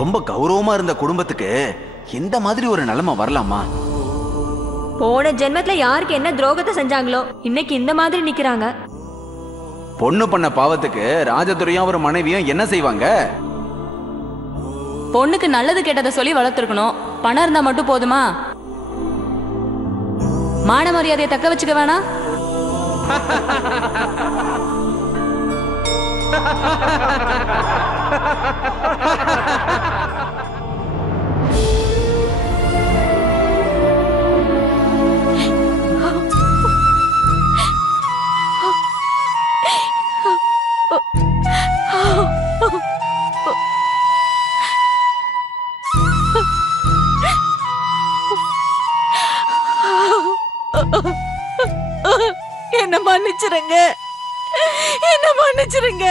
ரொம்ப கௌரவமா இருந்த குடும்பத்துக்கு இந்த மாதிரி ஒரு நிலைமை வரலாமா? போன ஜென்மத்துல யாருக்கு என்ன துரோகத்தை செஞ்சாங்களோ இன்னைக்கு இந்த மாதிரி நிக்கிறாங்க. பொண்ணு பண்ண பாவத்துக்கு ராஜதுரையும் ஒரு மனைவியும் என்ன செய்வாங்க? பொண்ணுக்கு நல்லது கெட்டதை சொல்லி வளர்த்துருக்கணும். பணம் இருந்தா மட்டும் போதுமா? மான மரியாதையை தக்க வச்சுக்க வேணாம்? என்ன மன்னிச்சிருங்க, என்ன மன்னிச்சிருங்க.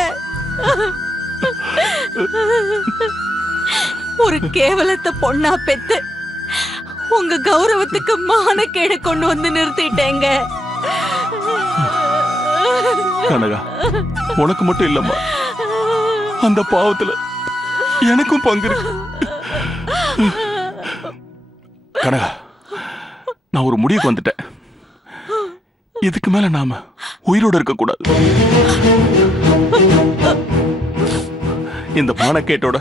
ஒரு கேவலத்தை பொண்ணா பெத்து உங்க கௌரவத்துக்கு மானக்கேடு கொண்டு வந்து நிறுத்திட்டேங்க. கனகா, உனக்கு மட்டும் இல்லம்மா, அந்த பாவத்துல எனக்கும் பங்கு இருக்கு. கனகா, நான் ஒரு முடிவுக்கு வந்துட்டேன். இதுக்கு மேல நாம உயிரோட இருக்க கூடாது. இந்த மானக்கேட்டோட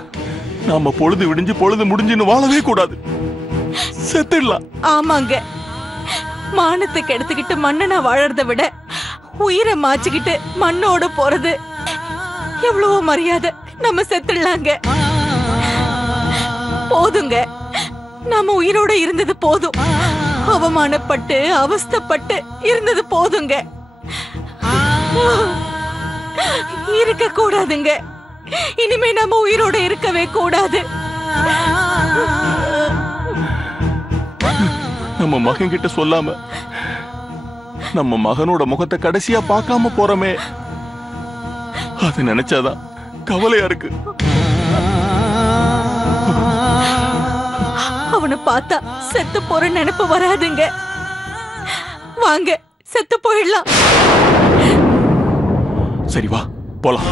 நாம பொழுது விடிஞ்சு பொழுது முடிஞ்சுன்னு வாழவே கூடாது. செத்துடலாம். ஆமாங்க, மானத்துக்கு எடுத்துக்கிட்டு மண்ணனா வாழறத விட உயிரை மாச்சுக்கிட்டு மண்ணோட போறது எவ்வளவோ மரியாதை. நம்ம செத்துடலாங்க. போதுங்க, நாம உயிரோட இருந்தது போதும். அவமானப்பட்டு அவஸ்தைப்பட்டு இருந்தது போதுங்க. இருக்க கூடாதுங்க. இனிமே நம்ம உயிரோட இருக்கவே கூடாது. நம்ம மகன் கிட்ட சொல்லாம நம்ம மகனோட முகத்தை கடைசியா பார்க்காம போறோமே, அது நினைச்சாதான் கவலையா இருக்கு. அவனை பார்த்தா செத்து போற நினைப்பு வராதுங்க. வாங்க, செத்து போயிடலாம். சரி வா போலாம்.